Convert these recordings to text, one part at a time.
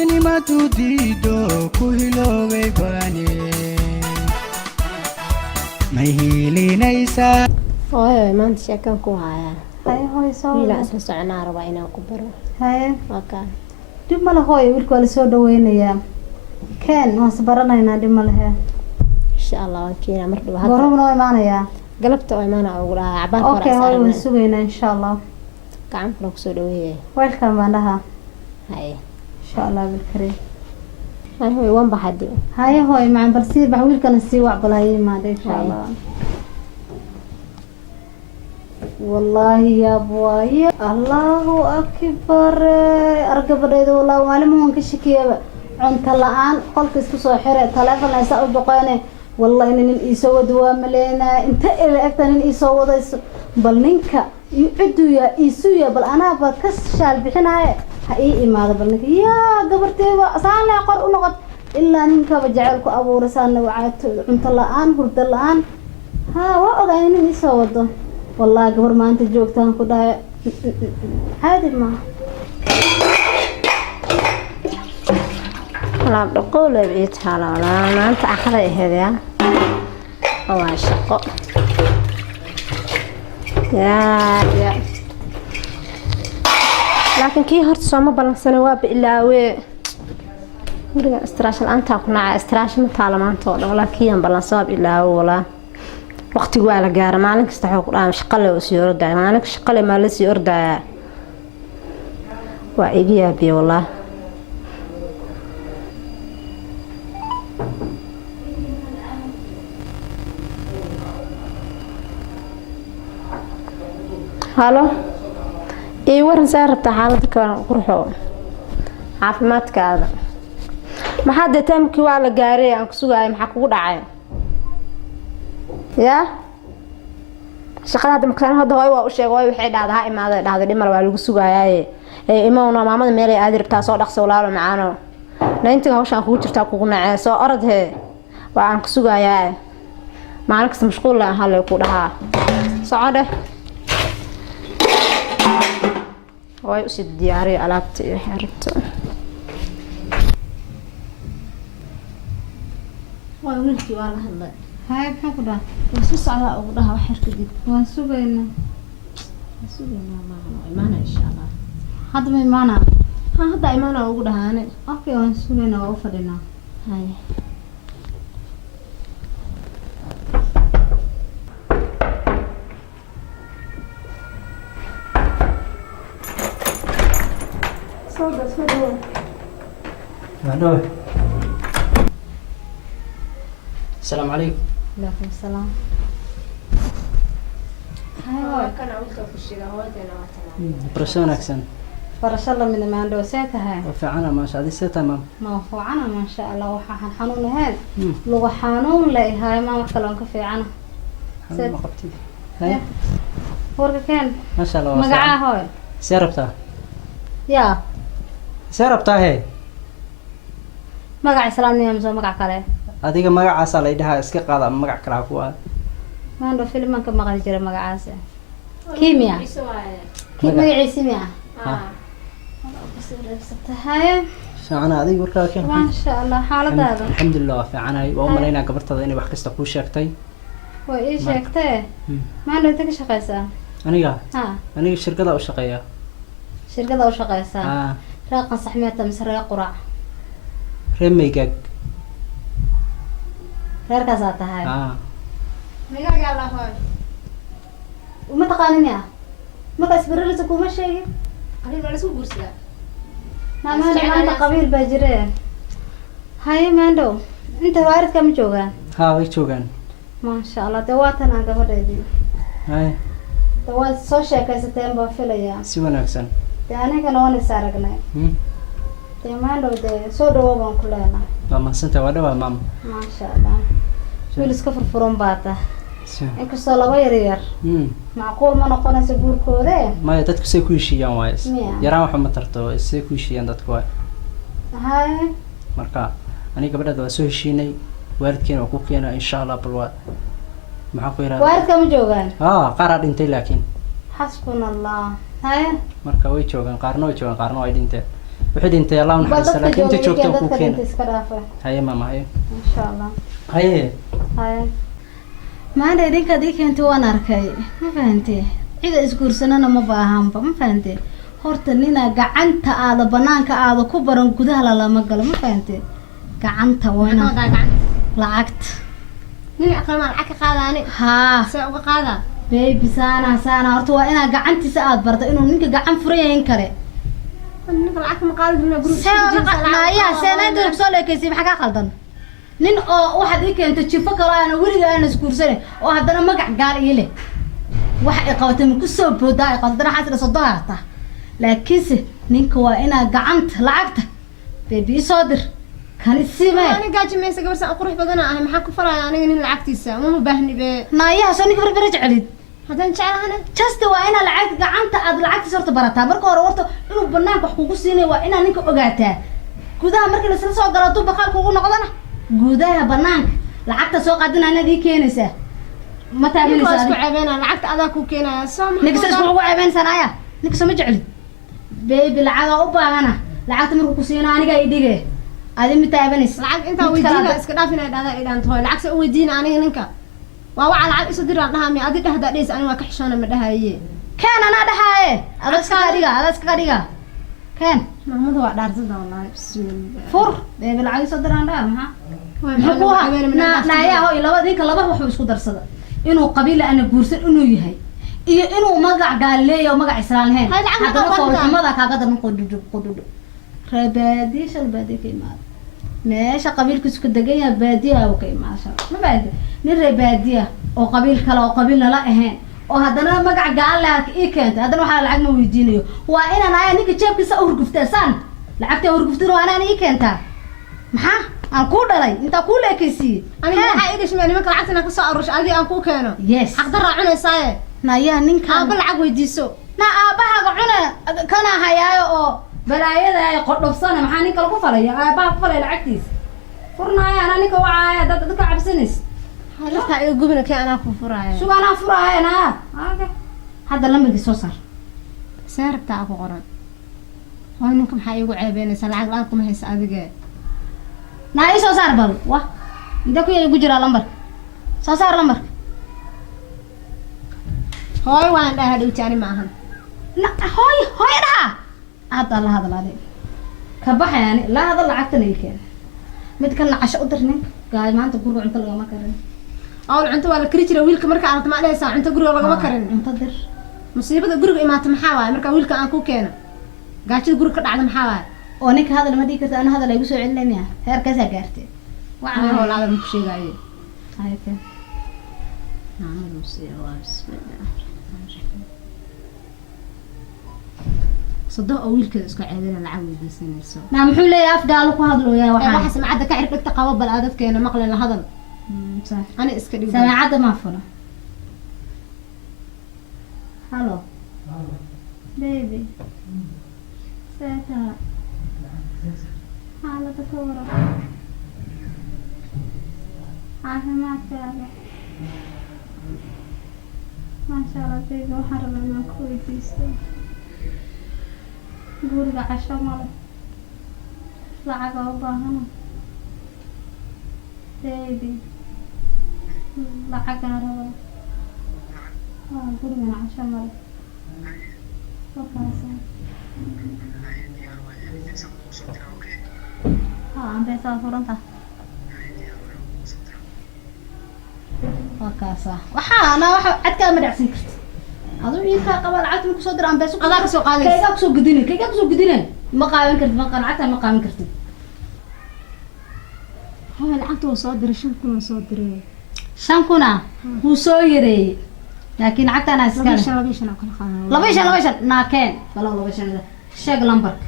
كلمة ديدو كهلو بيباني ما هي لي نيسا hooyo maanta sheekan ku hayaa هاي هاي wiil سو aan isla soconaa rabaa inaan ku baro هاي waa kaa dib ma lahoy wiilka waa lasoo dhaweynayaa keen waan isbaranaynaa dib ma lehe insha allah waan keenaa mar dhabo hadda goormana waa imaanayaa galabta oo imaana ugu dhahaa cabaanka hore okay hooy waan asaaran sugaynaa insha allah gacan kula kusoo dhaweeyay welcome baan dhahaa haye insha allah bilkareem hay hooyo waan baxadi haye hooy macaan bal sii bax wiilkana sii wacbal haye imaada insha Haye. allah والله يا بواي الله أكبر أرجع بدأ والله وأنا مو كشكيبة عن تلعان قلت اسكو حرة تلفون ليس أبقاني والله إن الإسوا دوا ملينا أنت إلى أكتر إن الإسوا ده بل نينكا يعدوا يا إسوا بل أنا بكس شال بحنا حقيقي ما هذا بل نينك يا قبرتي صانع قرء نقط إلا نينكا بجعلك أبو رسالة وعات عن تلعان برد الآن ها وأضع إن الإسوا ده والله قبر ما أنت جوكتان كده عادي ما alaab dhaqoole ii taala walaa maanta aqalay ahaydyaa waa shaqo yaa laakiin kii horta sooma balansanay waa bilaawee gurigan istiraasha la-aantaa ku nacay istiraasha ma taala maanta oo dhan walaa kiiyan balansa waa bilaawo walaa waqtigu waa la gaara maalin kasta waxuu ku dhahaa shaqale oo sii ordaya maalin shaqale maa la sii ordayaa waa iga yaabiye walaa halo ii waran saa rabtaa xaaladda kaban qurxo caafimaadkaada maxaa dee taamkii waa la gaaray aan ku sugaaya maxaa kugu dhacay yaa shaqada hadda makaan hadda hooyo waa u sheegay hooyo waxay dhahdaa ha imaaday dhahday dhimar waa lagu sugayaaye imowna maamada meel ay aadi rabtaa soo dhaqso walaalo macaano nayntiga hawshaan kugu jirtaa kugu nacee soo orod hee waa aan ku sugayaa maalin kasta mashquul la ahaa lee ku dhahaa soco dheh way usii diyaariyo alaabta iyo waxay rabto waa wiilkii waa la hadlay هاي بحكوا ده waa si socdaa ugu dhaha wax yar kadib وانسوقنا sugaynaa maahan oo imaana insha allah هذا من معنا ha hadda imaana ugu dhahaane اوكي وانسوقنا وفرنا haye soo معلومة. السلام عليكم. عليكم السلام هاي kana wiilka ku shiga hooyadeena waa tanaa برشلونة أحسن. فرش الله من ما عنده ساتها وفي عنا ما شاء الله لسه تمام. ما هو عنا ما شاء الله وحن حنون هاد لو حنون لا هاي ما مثلا كفي عنا ما قبتي. هاي ورك كان ما شاء الله. مقعاه هاي سيربتها. يا سيربتها هي. مقع سلام يا مزو مقع كله هذيك مقع عسل يدها اسكي قاضي مقع كلا كوا. ما عنده فيلم ما كان مقع جرى مقع عسى كيمياء كيمياء عيسيمياء هاي في عنا هذيك وركا كان. ما شاء الله حالة هذا الحمد لله في عنا وأول مرينا قبرت هذا إني بحكي استقول شاكتي. وإيش شكته ما عنده تك شقيسة أنا ها الشركة ذا وشقية. شركة أو شقيسة آه. راقن صحمية مسرية قرع رميجك. غير كذا هاي آه. miga gaala hooy وما تقانين يا ما كسبر لك وما شيء qalin waa la soo guursadaa ما ما أنت قبيل باجرين هاي ما عنده أنت وارث كم جوجان ها ويش شوغان. ما شاء الله تواتنا قبل هذي هاي توات سوشيال كاستين بافيليا سوى أحسن. يعني كانوا نسارقنا ما عنده ده صدوا وبان كلنا ما سنت ولا مام. ما شاء الله wiil iska furfuran baata inkastoo laba yaryar macquul ma noqonaysa guurkooda maya dadku say ku heshiiyaan waaye Miya? yaraan waxa ma tarto say ku heshiiyaan dadku waaye haye marka aniga gabadha waa soo heshiinay waalidkeena waa ku keenaa insha Allah bal waa maxaa ku yiraahdaa waalidka ma joogaan qaar aa dhintay laakiin xasbuna allah haye marka way joogaan qaarna way joogaan qaarna way dhinteen وحد انت يلا ونحس لكن انت joogto ku keen iska dhaafa haye mama haye insha Allah haye haye maanta idinka keento waan arkay ma fahantay cida isguursanana ma baahanba ma fahantay horta nina gacanta aada banaanka aada ku baran gudaha lama galo ma fahantay gacanta wana lacagta nin aqalma lacag ka qaadaani ha saa uga qaada baby sana horta waa ina gacantiisa aad barto inuu ninka gacan furayn kare ninka lacag ma qaadi karna guri naya seenayda soo leekaysi maxaa ka qaldan nin oo waxaad ii keento jifo kale aan weliga aan iskuursane oo haddana magac gaar ii leh waxa ay qabatay ma ku soo boodaa ay qadana xasida sodoharta laakiinse ninka waa inaa gacanta lacagta baby soo dir kan isime ani gaajimaysa gabar san qurux badan ah maxaa ku faraya aniga nin lacagtiisa uma baahni be naya soo ninka barbar jecelid hadan jecelaana just waa inaa lacag gacanta aad lacagtiisa horta barataa marka hore horta inuu banaanka wax kugu siinay waa inaa ninka ogaataa gudaha markii la isla soo galo duu baqaal kugu noqdana gudaha banaanka lacagta soo qaadina inaad ii keenaysaa ma taabanaysaa isku ceebeena lacagta adaa ku keenaya soo ma ninka isku ugu ceebeensanaya ninka soo ma jecelid baby lacaga u baahana lacagta markuu ku siino aniga ii dhige adi ma taabanaysa lacag inta weydiina iska dhaafina dhada idaan tahay lacag soo weydiina aniga ninka waa waxa lacag isu diraan dhaha mi adi dhahda dhees aniga ka xishoona ma dhahaye kan ana dhahaye adaska dhiga kan maamada waa dhaarsada wallahi bismillah fur baby lacag soo diraan dhaha maxaa naya hooy labadinka laba wax isku darsada inuu qabiil ana guursan inuu yahay iyo inuu magac gaaleeyo magac islaan lahayn hadda qoomada kaaga dan qodudu rabaadisha baadika imaad meesha qabiilku isku degan yahay baadiya oo ka imaasha ma baad nin rabaadiya oo qabiil kale oo qabiil la ahayn oo haddana magac gaal ah ii keentay haddana waxa lacag ma weydiinayo waa inaan ay ninka jeebkiisa u hurguftaan lacagta hurguftiro anaan ii keentaa maxaa aan ku dhalay inta ku leekaysi aniga waxa ii dhashmay nimanka lacagtana ka soo arush adii aan ku keeno yes xaq darra cunaysaa naya ninka aaba lacag weydiiso na aabaha cuna kana hayaayo oo balaayada ay qodhofsana maxaa ninka lagu falaya aabaha ku falay lacagtiis furnaaya ana ninka wacaaya dad ka cabsanays halka ay gubina kee ana ku furaaya sugaana furaaya na hadda lambarkii soo saar saarta ku qoran oo ninka maxay igu ceebeynaysa lacag la'aan kuma haysa adiga na ay soo saar bal wa inta ku igu jira lambar soo saar lambar hooy waan dhahay dhigtaani ma ahan na hooy dhaha hadda la hadlaade ka baxayani la hadal lacagtana ii keen mid kan casho u dir ninka gaay maanta guriga cunto lagama karin oo cunto waa la kari jiray wiilka marka aad ma dhaysaa cunto guriga lagama karin cunto dir musiibada guriga imaata maxaa waay marka wiilka aan ku keeno gaajida guriga ka dhacda maxaa waay oo ninka hadal ma dhigi karta ana hadal ay igu soo celinayna heerkaas gaartay waxaan hawlaada ma ku sheegayo ayta maamadu musiiba bismillah صدق أو ويلك إسكو عيدنا العود بسنسو نعم حلو يا أفضل ku hadlo ya waxaan waxa samacada ka xirfta qabo bal aadadkeena maqleen hadal صح ana iska dhigo samacada ma furo hello baby sata xaalada ka wara caafimaadkaaga maasha Allah baby waxaan rabaa inaan ku weydiisto guriga casho male lacag oo baahana baby lacag aan rabaa guriga casho male aan beesaa furanta wakaasa waxaana waxa cadkaa ma dhacsin karti aduu iinka qaba lacagta ku soo dir aan beeso adaa ka soo qaadays kayga ku soo gudine ma qaadan kartid ma lacagta ma qaadan kartid hooy lacagta oo soo diray 5 kun oo soo diray 5 kun wuu soo yareeyay laakiin lacagta ana iska labishan naakeen laba shan sheeg lambarka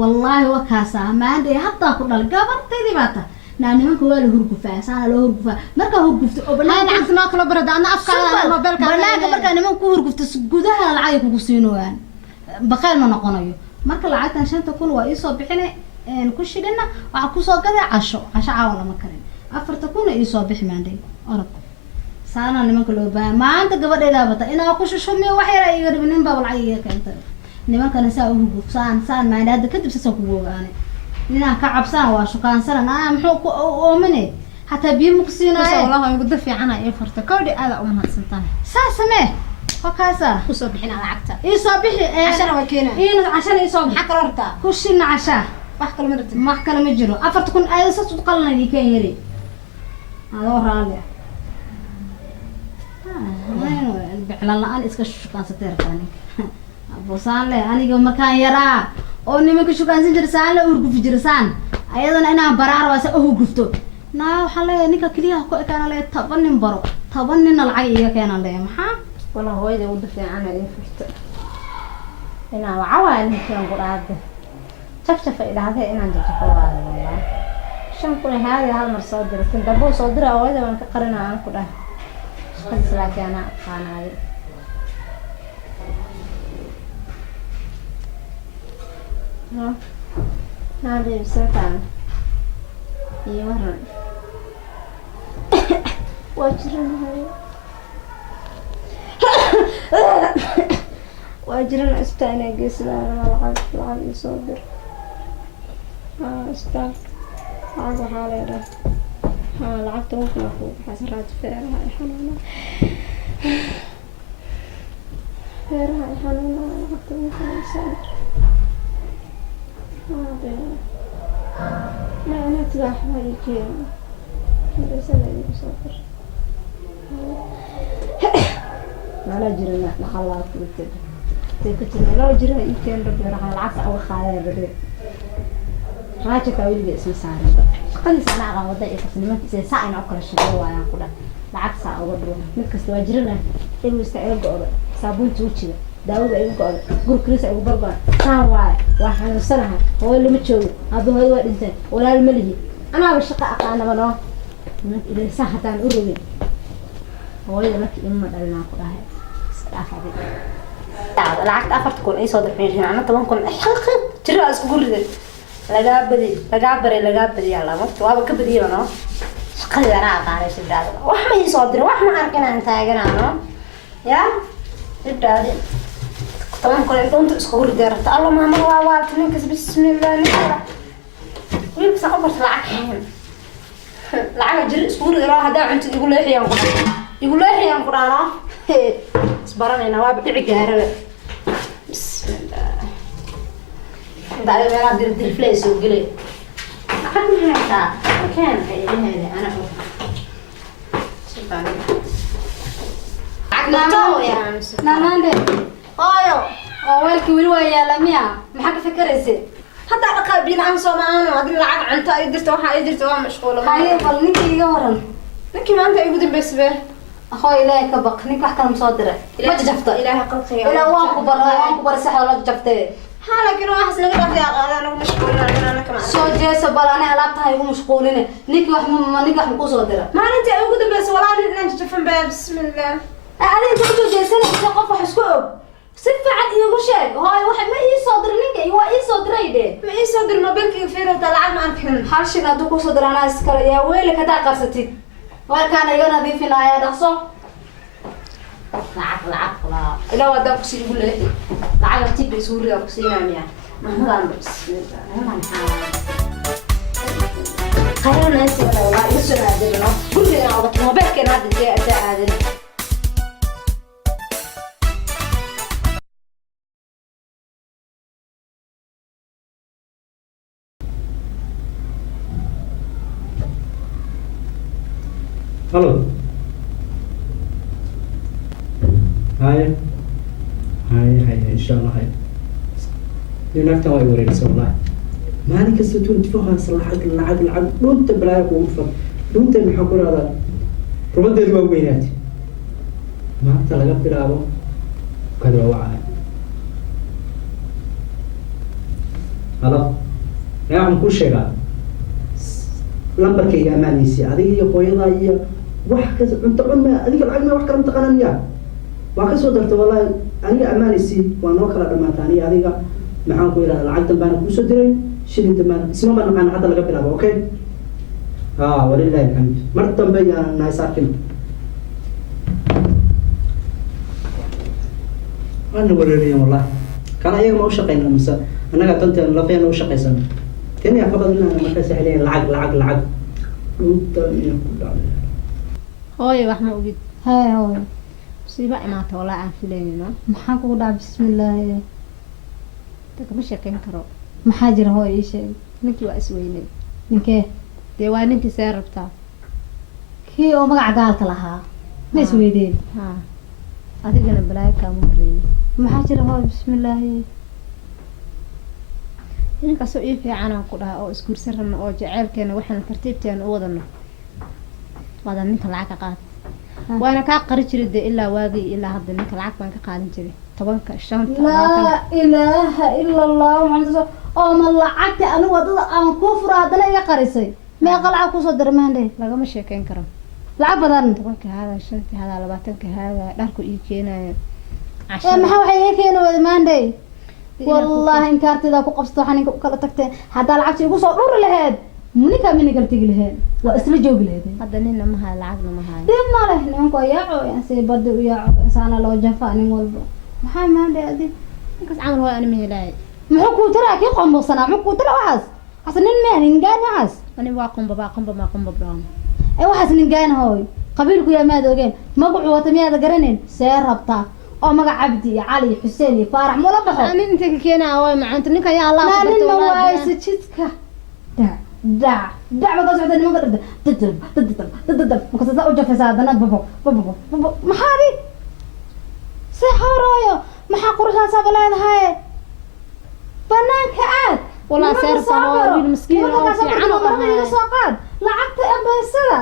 wallahi wakaasa maande hatta ku dhal gabartaydi baata nimanka waa la hurgufaa saana loo hurgufaa marka hurgufto oo lacagta noo kala barada ana afkaada mobilka banaanka marka nimanku hurgufto gudaha lacag kugu siinayaan baqaal ma noqonayo marka lacagtan 5 kun waa isoo bixinay ku shidina waxa ku soo gaday casho caawa lama karin 4 kun isoo bixi maanday orod saana nimanka loo baahan maanta gabadheeda bata inaa ku shushumiyo wax yar ay dhibnin baa lacag iga keentay nimankana saa ugu gufsaan saan maan hadda kadib sasoo kugu ogaane ninaan ka cabsaan waa shukaansanan muxuu ku oomane hataa biyo ma ku siinaaye wallahi ugu dafiicana ee farta kawdhi aada u mahadsantahay saa samee وكاسا kusoo bixin lacagta إيصاب به عشان وكينا عشان إيصاب maxaa kala rabtaa كوشنا عشاء wax kala ma rabtid ما كلام مجرو أفرت كون أيضا ستقلنا دي كان يري هذا هو رالي بعلا لا أنا إسكش شو كان ستير كاني أبو صالح أنا جو مكان يرى أو نمك شو كان سنجر سالة أورجو في جرسان أيضا أنا برار واسا أهو قفتو نا وحلا نيكا كليها كو كان عليه تبني برو تبني العيا كان عليه محا والله هويدا u dafiicana in farta inaan wacawaan kan quraada taftafa ilaahay inaan jajafo wallahi shan kun haadi hal mar soo dirtin dabo soo dira hooyada waan ka qarinaa aan ku dhahay shaqadiis laakiin ana qaanaay هذه بسرعة يورن واجرنا هاي واجرنا استانا قسنا العب يصدر استاك هذا حالي ده لعبت ممكن أفوق حسرات فيرها حنونة فيرها حنونة لعبت ممكن أصدر لا أنا تلاح هاي بس أنا يصدر لا جرنا نخلص كده تكتب لا جرنا يمكن ربنا راح العكس أو خالد بدري راجع كويل باسم ساري قد سنة على وضع يقسم زي ساعة نأكل الشجرة ويا كله العكس أو بدري نكس واجرنا اللي يستعمل قارة صابون توشي داود أيوة قارة قول كريس أيوة برجع كان واحد السنة هو اللي متشوي هذا هو الإنسان ولا الملهي أنا بالشقة أقعد أنا إذا ساحة عن أروي هو إذا لك إما دلنا كلها lacagta afarta kun ay soo dirfeen ana 10 kun xaqib jira isku guride laga bari yalla marka waaba ka badiyano shaqada ana aqaanay sidaada wax ma ii soo dirin wax ma arkin aan taaganaano ya sidaada 10 kun inta isku guride rabta allah ma waa ninkas bismillah nikala wiil saqafar lacag jir isku guride hada cunta igu leexiyaan quraana isbaranayna waa bidci gaaraba bismillah daayo meela dir flees oo galay maxaa ku jirtaa kan ay leeyahay ana نامانده أيوه أولك ويلويا لميا محك فكرتي hadda dhaqaabin aan Soomaaliya hadii lacag cunto ay dirto waxa ay dirto waa mashquul هاي فلنك يجورن ninkii maanta ay ugu dambeysay أخوي إلهي كبق نك أحكام مصادرة ما جفته ilaahay qalqiga إلى وانكبر سحر لا جفته laakiin waa xas naga dhaafay aqaadana mashquulina kama soo jeesa balana alaabtahay ugu mashquulina ninki wax ku soo dira maalintii ay ugu dambeysay walaa inaan jafan baa bismillah adiga ku soo jeesanaysa qof wax isku og si fiican iigu sheeg hooy wax ma ii soo dir ninka waa ii soo dirayde ma ii soo dir mobilkii fiirada lacag ma arkin hal shay aad ku soo dirana iskala yaa weele ka daa qarsatid warkaan iga nadiifinaya dhaqso lacag la ila wada ku sii gulay lacag tibbi suuriga ku siinaya mahadaan bismillah خيرنا نسمع والله يسمع عندنا كلنا عبط موبايلنا هذا جاء عادنا Halo. Hai, inshallah hai. Ini nak tahu yang boleh disolah. Mari kita tuh tiba-tiba lacag dunta belayak umfar. Dunta maxakura ada. Roda dua weynat. Ma talaga bilaabo. Kada waa. Halo. Ya aan ku sheegaa. lambarkayga amaanaysi adiga iyo hooyada iyo wax ka cunto cunma adiga lacag ma wax kala taqaanaya waa ka soo dartay wallahi aniga amaanaysi waa noo kala dhamaatay adiga maxaan ku yiraahdaa lacagtan baan ku soo diray shilin dhammaan isma baan naqaan hadda laga bilaabo okay walillahi alhamd mar dambe yaan naasarkin ana wareeriyo wallahi kana iyaga ma u shaqaynaa mise annaga danteena lafeena u shaqaysana tani yaa ka badanaa markaas waxay leeyihin lacag dhunta iyo ku dhacday hooyo wax ma ogid hee hooyo musiibo imaata walaa aan filaynino maxaa kugu dhaca bismillaahi dadka ma sheekayn karo maxaa jira hooyo ii sheeg ninkii waa isweynay ninkee dee waa ninkii see rabtaa kii oo magaca gaalka lahaa ma isweydeen ha adigana balaayo kaama horeeyay maxaa jira hooyo bismillaahi inkastoo ii fiicanaan ku dhaha oo isguursan rabno oo jaceylkeena waxaan tartiibteena u wadano waada ninka lacag ka qaad waana kaa qari jiray dee ilaa waagii ilaa hadda ninka lacag baan ka qaadan jiray 10 5 laa ilaaha ila allah maxamed oo ma lacagta anigu wadada aan ku furo haddana iga qarisay meeqa lacag kusoo darmaande lagama sheekayn karo lacag badan 10 hada 5 hada 20 hada dharku ii keenayo maxaa waxay ii keeno wada maande wallahi in kaartida ku qabsato waxaan ninka u kala tagteen haddaa lacagta igu soo dhuri lahayd munika mina kala tegi lahayd waa isla joogi lahayd hadda ninna ma hayo lacagna ma hayo dib ma leh nimanku yaaco si badi u yaaco insaana loo jafa nin walba maxaa maande adi ninkaas camal hooyo ani ma helaay muxuu kuu taraa kii qombosanaa muxuu kuu taraa waxaas waxaas nin meen ningaan waxaas ani waa qumba brown waxaas ningaan hooy qabiilku yaa maad ogeen magacu wata miyaada garaneen see rabtaa oo magac cabdi iyo cali iyo xuseen iyo faarax mula baxo ani inta ka keenaa hooyo macaanta ninka yaa allah maa nin ma waaysa jidka dac ma ka socda nimanka dadab makasasa u jafaysaa haddana babo maxaa di see xawaraayo maxaa quruxdaasaaba leedahay banaanka aad والله سير صار ويل مسكين soo qaad lacagta ambeesada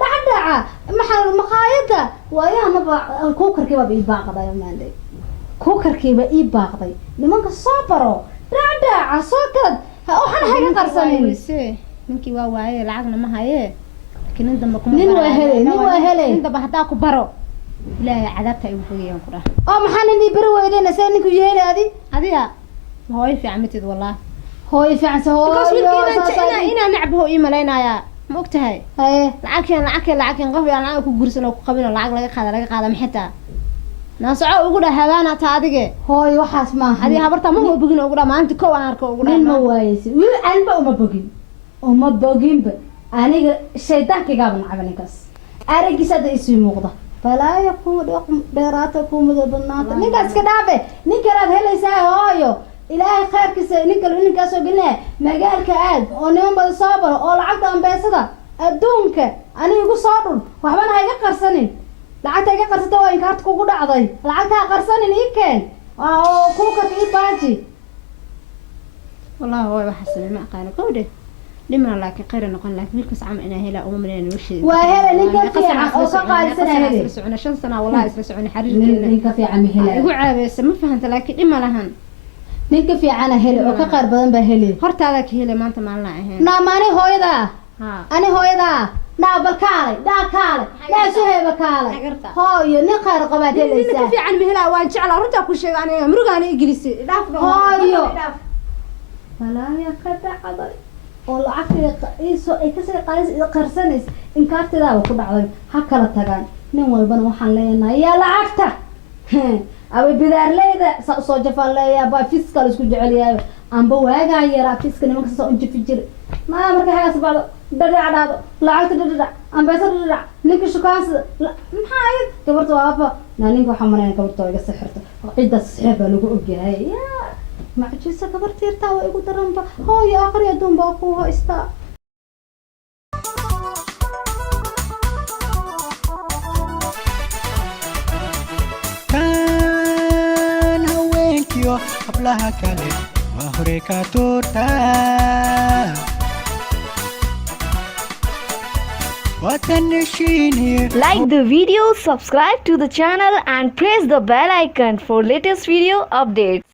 dhacdhaca maxaa maqaayada waayaa maba kuukarkiiba ii baaqday maanday kuukarkiiba ii baaqday nimanka soo baro dhacdhaca soo gad waxaan haga qarsanin ninkii waa waaye lacagna ma haye laakiin inta ma nin waa helay inta ba hadaa ku baro ilaahay cadaabta ay u fogayaan ku dhaha oo maxaa nin bari weydeen see ninku yeelay adiga hooy fiicmatid wallaah hooy fiican soo ina nacbo ii maleynaya ma ogtahay lacageen qof yaa lacag ku gursan oo ku qabin lacag laga qaada maxita naasaco ugu dhahaana ta adige hooy waxaas ma adiga habarta ma bogin ugu dhamaanti ko aan arko ugu nin ma waayisi wiil aanba uma bogin ba aniga shaydaankiga baan cabaninkaas aragiisada isii muuqda falaaya ku dheeraata ku mudabanaata ninkaas ka dhaafe ninkaad helaysaa hooyo ilaahay khayrkiisa ninkaas oo gelinaya magaalka aad oo niman badan soo baro oo lacagta ambeesada adduunka aniga igu soo dhul waxbana ha iga qarsanin lacagta iga qarsata waa inkaarta kugu dhacday lacagta ha qarsanin ii keen oo kuukarka ii baaji wallahi hooy waxa samee ma aqaano kowde dhimana laakiin khayr noqon laakiin wiilkaas cam inaa helaa uma maleyn nolosheeda waa hele ninka fiican oo ka qaalisan hele isla socona 5 sano wallahi isla socona xariirkeena ninka fiican ma hele igu caabeeysa ma fahanta laakiin dhima lahan ninka fiican hele oo ka qaar badan ba hele hortaada ka hele maanta maalna ahayn naamaani hooyada ani hooyada bal kaale suheeba kaale hooyo nin khayr qabaad helaysaa ninka fiican ma helaa waan jeclaa runta ku sheegay aniga murugaana iglisi hooyo walaaya ka dhacday oo lacagta iisoo ay ka sii qarsanaysa in kaartidaaba ku dhacday ha kala tagaan nin walbana waxaan leenahay yaa lacagta aba bidaarleyda soo jafaan leeyaa baa fiskal isku jecel yahay amba waagaa yaraa fiska nimanka soo jafi jir maa marka xagaas bacdo dhadhacdaado lacagta dhadhac ambeesa dhadhac ninka shukaansa maxaa ay gabarta waaba ninka waxaa maleyn gabarta iga sixirta cidda sixir baa lagu ogyahay yaa macjiisa gabartiirtaa waa igu daranba hooyo aqri adduun baa ku haystaa kan haweenkiyo hablaha kale waa hore ka tuurtaa Like the video, subscribe to the channel and press the bell icon for latest video updates.